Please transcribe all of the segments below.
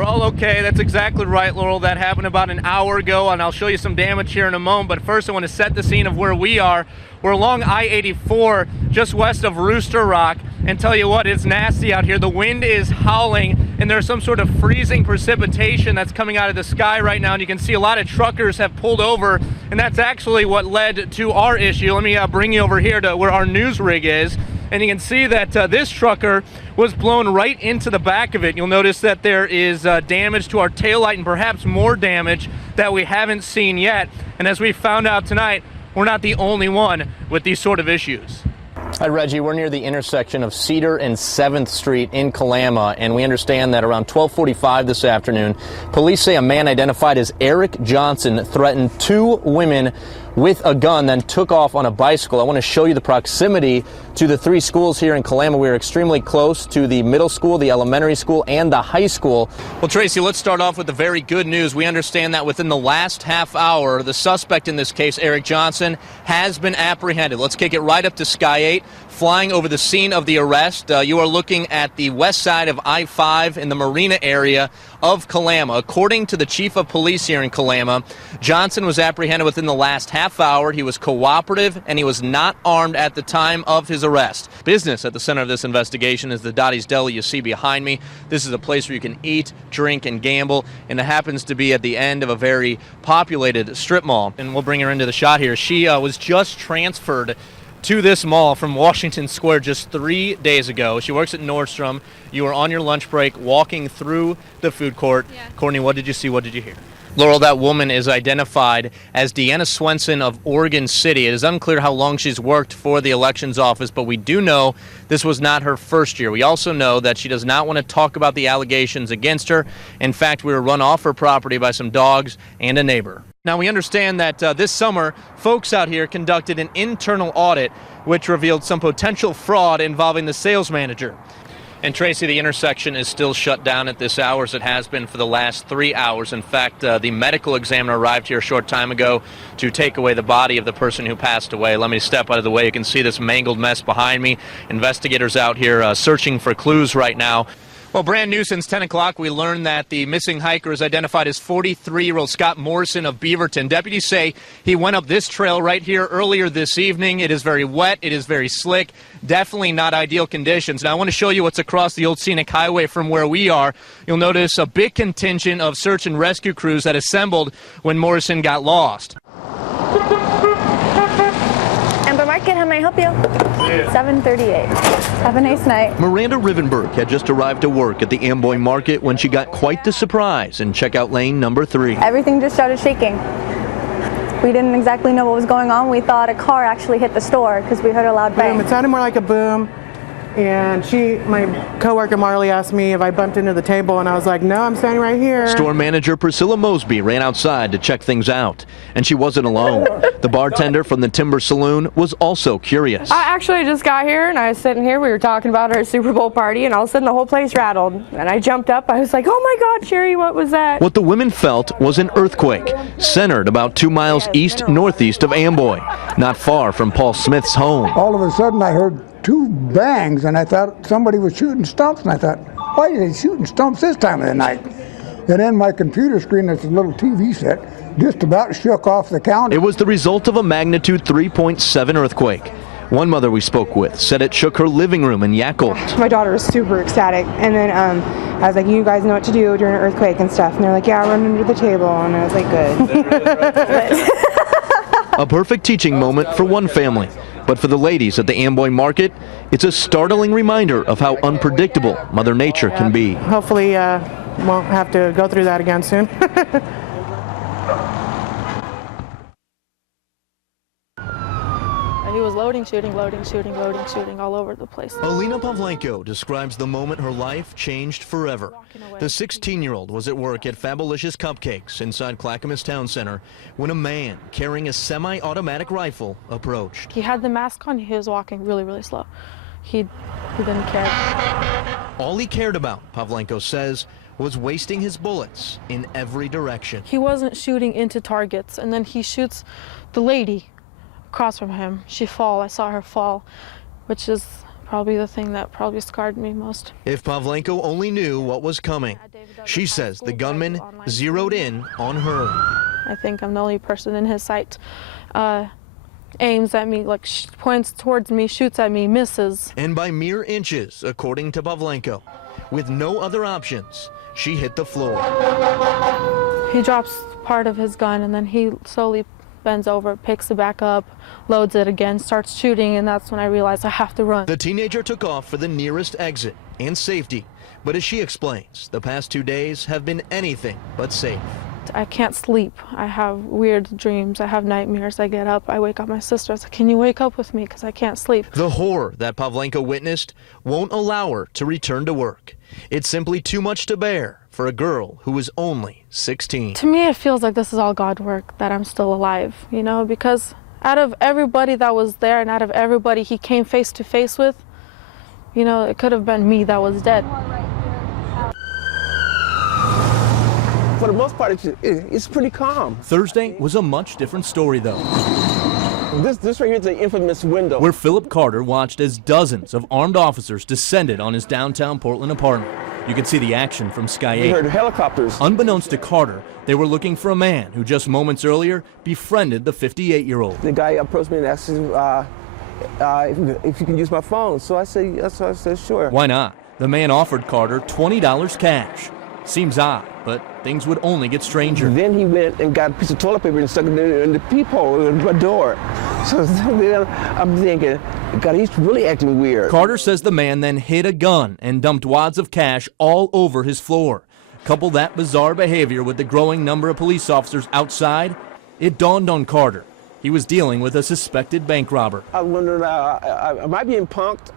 We're all okay. That's exactly right, Laurel. That happened about an hour ago, and I'll show you some damage here in a moment. But first, I want to set the scene of where we are. We're along I-84, just west of Rooster Rock. And tell you what, it's nasty out here. The wind is howling, and there's some sort of freezing precipitation that's coming out of the sky right now. And you can see a lot of truckers have pulled over, and that's actually what led to our issue. Let me bring you over here to where our news rig is. And you can see that this trucker was blown right into the back of it. You'll notice that there is damage to our taillight and perhaps more damage that we haven't seen yet. And as we found out tonight, we're not the only one with these sort of issues. Hi, Reggie. We're near the intersection of Cedar and 7th Street in Kalama, and we understand that around 12:45 this afternoon, police say a man identified as Eric Johnson threatened 2 women with a gun, then took off on a bicycle. I want to show you the proximity to the 3 schools here in Kalama. We are extremely close to the middle school, the elementary school, and the high school. Well, Tracy, let's start off with the very good news. We understand that within the last half hour, the suspect in this case, Eric Johnson, has been apprehended. Let's kick it right up to Sky 8. Flying over the scene of the arrest, you are looking at the west side of I-5 in the Marina area of Kalama. According to the chief of police here in Kalama, Johnson was apprehended within the last half hour. He was cooperative, and he was not armed at the time of his arrest. Business at the center of this investigation is the Dottie's Deli you see behind me. This is a place where you can eat, drink, and gamble, and it happens to be at the end of a very populated strip mall. And we'll bring her into the shot here. She was just transferred to this mall from Washington Square just 3 days ago. She works at Nordstrom. You were on your lunch break walking through the food court. Yeah. Courtney, what did you see? What did you hear? Laurel, that woman is identified as Deanna Swenson of Oregon City. It is unclear how long she's worked for the elections office, but we do know this was not her first year. We also know that she does not want to talk about the allegations against her. In fact, we were run off her property by some dogs and a neighbor. Now, we understand that this summer, folks out here conducted an internal audit which revealed some potential fraud involving the sales manager. And Tracy, the intersection is still shut down at this hour, as it has been for the last 3 hours. In fact, the medical examiner arrived here a short time ago to take away the body of the person who passed away. Let me step out of the way. You can see this mangled mess behind me. Investigators out here searching for clues right now. Well, brand new since 10 o'clock, we learned that the missing hiker is identified as 43-year-old Scott Morrison of Beaverton. Deputies say he went up this trail right here earlier this evening. It is very wet. It is very slick. Definitely not ideal conditions. Now, I want to show you what's across the old scenic highway from where we are. You'll notice a big contingent of search and rescue crews that assembled when Morrison got lost. Amber Market, how may I help you? 7:38. Have a nice night. Miranda Rivenberg had just arrived to work at the Amboy Market when she got quite the surprise in checkout lane number 3. Everything just started shaking. We didn't exactly know what was going on. We thought a car actually hit the store because we heard a loud bang. It sounded more like a boom. And my coworker Marley asked me if I bumped into the table, and I was like, no, I'm standing right here. Store manager Priscilla Mosby ran outside to check things out, and she wasn't alone. The bartender from the Timber Saloon was also curious. I actually just got here, and I was sitting here. We were talking about our Super Bowl party, and all of a sudden the whole place rattled. And I jumped up. I was like, oh my God, Sherry, what was that? What the women felt was an earthquake, centered about 2 miles east-northeast of Amboy, not far from Paul Smith's home. All of a sudden I heard 2 bangs, and I thought somebody was shooting stumps, and I thought, why are they shooting stumps this time of the night? And then my computer screen, that's a little TV set, just about shook off the counter. It was the result of a magnitude 3.7 earthquake. One mother we spoke with said it shook her living room in Yakult. My daughter was super ecstatic, and then I was like, you guys know what to do during an earthquake and stuff, and they're like, yeah, run under the table, and I was like, good. A perfect teaching moment for one family. But for the ladies at the Amboy Market, it's a startling reminder of how unpredictable Mother Nature can be. Hopefully won't have to go through that again soon. He was loading, shooting all over the place. Alina Pavlenko describes the moment her life changed forever. The 16-year-old was at work at Fabulous Cupcakes inside Clackamas Town Center when a man carrying a semi-automatic rifle approached. He had the mask on. He was walking really, really slow. He didn't care. All he cared about, Pavlenko says, was wasting his bullets in every direction. He wasn't shooting into targets, and then he shoots the lady across from him. She fall. I saw her fall, which is probably the thing that probably scarred me most. If Pavlenko only knew what was coming, she says the gunman zeroed in on her. I think I'm the only person in his sight. Aims at me, like points towards me, shoots at me, misses. And by mere inches, according to Pavlenko. With no other options, she hit the floor. He drops part of his gun and then he slowly bends over, picks it back up, loads it again, starts shooting, and that's when I realized I have to run. The teenager took off for the nearest exit and safety. But as she explains, the past 2 days have been anything but safe. I can't sleep. I have weird dreams. I have nightmares. I get up. I wake up my sister. I was like, can you wake up with me? Because I can't sleep. The horror that Pavlenko witnessed won't allow her to return to work. It's simply too much to bear for a girl who is only 16. To me, it feels like this is all God work, that I'm still alive, you know, because out of everybody that was there and out of everybody he came face to face with, you know, it could have been me that was dead. For the most part, it's pretty calm. Thursday was a much different story, though, This right here is the infamous window. where Philip Carter watched as dozens of armed officers descended on his downtown Portland apartment. You can see the action from Sky We 8. heard helicopters. Unbeknownst to Carter, they were looking for a man who just moments earlier befriended the 58-year-old. The guy approached me and asked if you can use my phone. So I said, sure. Why not? The man offered Carter $20 cash. Seems odd, but things would only get stranger. Then he went and got a piece of toilet paper and stuck it in the peephole in my door. So then I'm thinking, God, he's really acting weird. Carter says the man then hid a gun and dumped wads of cash all over his floor. Couple that bizarre behavior with the growing number of police officers outside, it dawned on Carter. He was dealing with a suspected bank robber. I was wondering, am I being punked?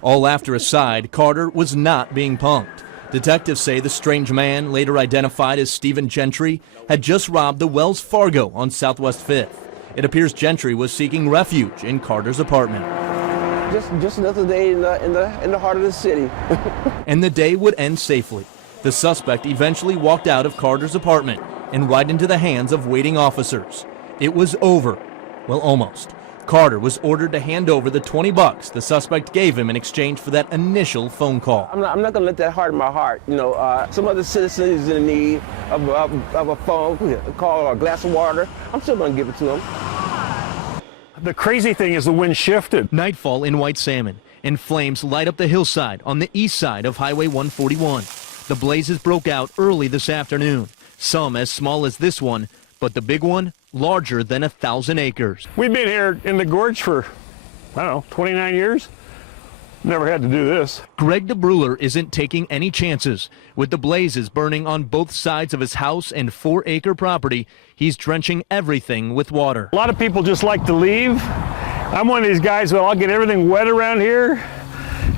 All laughter aside, Carter was not being punked. Detectives say the strange man, later identified as Stephen Gentry, had just robbed the Wells Fargo on Southwest 5th. It appears Gentry was seeking refuge in Carter's apartment. Just another day in the heart of the city. And the day would end safely. The suspect eventually walked out of Carter's apartment and right into the hands of waiting officers. It was over. Well, almost. Carter was ordered to hand over the $20 the suspect gave him in exchange for that initial phone call. I'm not going to let that harden my heart. You know, some other citizen is in need of a phone call or a glass of water. I'm still going to give it to him. The crazy thing is the wind shifted. Nightfall in White Salmon, and flames light up the hillside on the east side of Highway 141. The blazes broke out early this afternoon, some as small as this one, but the big one larger than 1,000 acres. We've been here in the gorge for, 29 years. Never had to do this. Greg DeBruler isn't taking any chances. With the blazes burning on both sides of his house and 4-acre property, he's drenching everything with water. A lot of people just like to leave. I'm one of these guys, I'll get everything wet around here,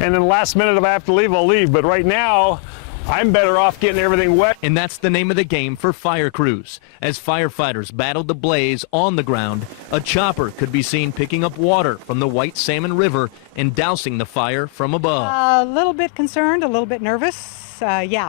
and then last minute if I have to leave, I'll leave. But right now, I'm better off getting everything wet. And that's the name of the game for fire crews. As firefighters battled the blaze on the ground, a chopper could be seen picking up water from the White Salmon River and dousing the fire from above. A little bit concerned, a little bit nervous.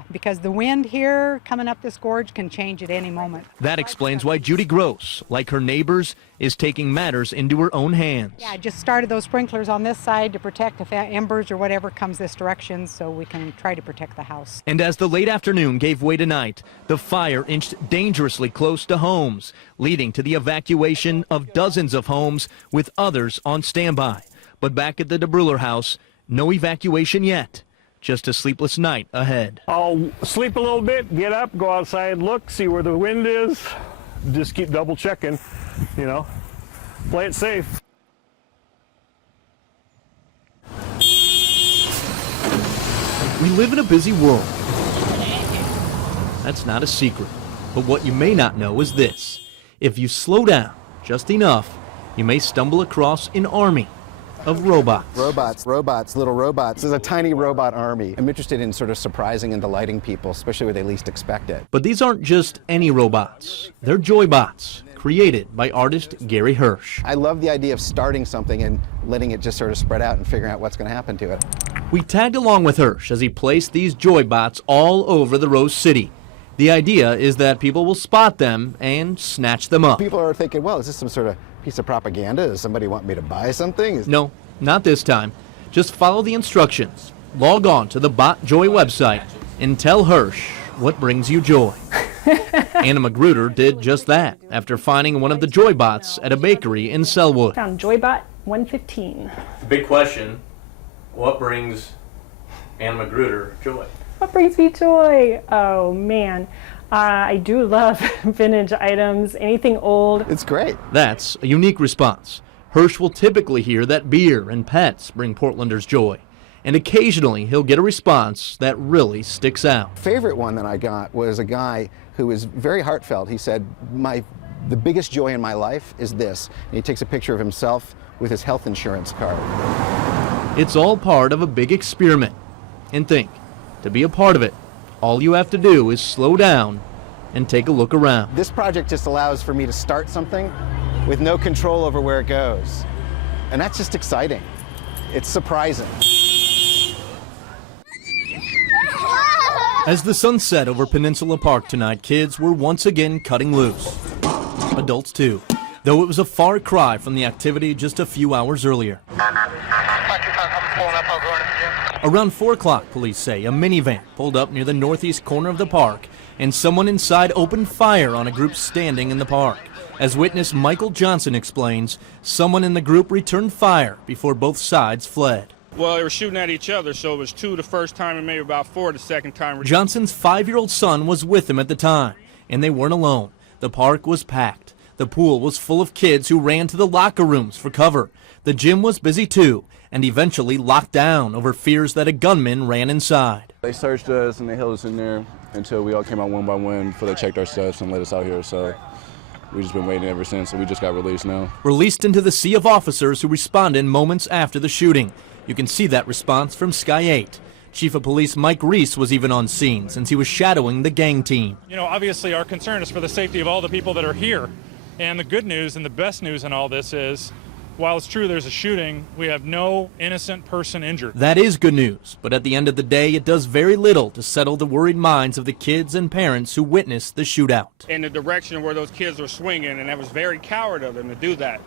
Because the wind here coming up this gorge can change at any moment. That explains why Judy Gross, like her neighbors, is taking matters into her own hands. Yeah, I just started those sprinklers on this side to protect if embers or whatever comes this direction so we can try to protect the house. And as the late afternoon gave way to night, the fire inched dangerously close to homes, leading to the evacuation of dozens of homes with others on standby. But back at the DeBruler house, no evacuation yet. Just a sleepless night ahead. I'll sleep a little bit, get up, go outside, look, see where the wind is. Just keep double checking, play it safe. We live in a busy world. That's not a secret. But what you may not know is this. If you slow down just enough, you may stumble across an army of robots. Robots, little robots. There's a tiny robot army. I'm interested in sort of surprising and delighting people, especially where they least expect it. But these aren't just any robots. They're Joybots, created by artist Gary Hirsch. I love the idea of starting something and letting it just sort of spread out and figuring out what's going to happen to it. We tagged along with Hirsch as he placed these Joybots all over the Rose City. The idea is that people will spot them and snatch them up. People are thinking, well, is this some sort of piece of propaganda? Does somebody want me to buy something? No, not this time. Just follow the instructions, log on to the Bot Joy website, and tell Hirsch what brings you joy. Anna Magruder did just that after finding one of the Joy Bots at a bakery in Selwood. Found JoyBot 115. The big question, what brings Anna Magruder joy? What brings me joy? Oh man, I do love vintage items, anything old. It's great. That's a unique response. Hirsch will typically hear that beer and pets bring Portlanders joy. And occasionally he'll get a response that really sticks out. Favorite one that I got was a guy who was very heartfelt. He said, the biggest joy in my life is this. And he takes a picture of himself with his health insurance card. It's all part of a big experiment. And think, to be a part of it, all you have to do is slow down and take a look around. This project just allows for me to start something with no control over where it goes. And that's just exciting. It's surprising. As the sun set over Peninsula Park tonight, kids were once again cutting loose. Adults too, though it was a far cry from the activity just a few hours earlier. Around 4 o'clock, police say, a minivan pulled up near the northeast corner of the park, and someone inside opened fire on a group standing in the park. As witness Michael Johnson explains, someone in the group returned fire before both sides fled. Well, they were shooting at each other, so it was 2 the first time and maybe about 4 the second time. Johnson's 5-year-old son was with him at the time, and they weren't alone. The park was packed. The pool was full of kids who ran to the locker rooms for cover. The gym was busy too, and eventually locked down over fears that a gunman ran inside. They searched us and they held us in there until we all came out one by one before they checked our stuff and let us out here. So we've just been waiting ever since, so we just got released now. Released into the sea of officers who responded moments after the shooting. You can see that response from Sky 8. Chief of Police Mike Reese was even on scene since he was shadowing the gang team. You know, obviously our concern is for the safety of all the people that are here. And the good news and the best news in all this is, while it's true there's a shooting, we have no innocent person injured. That is good news, but at the end of the day, it does very little to settle the worried minds of the kids and parents who witnessed the shootout. In the direction where those kids were swinging, and that was very coward of them to do that.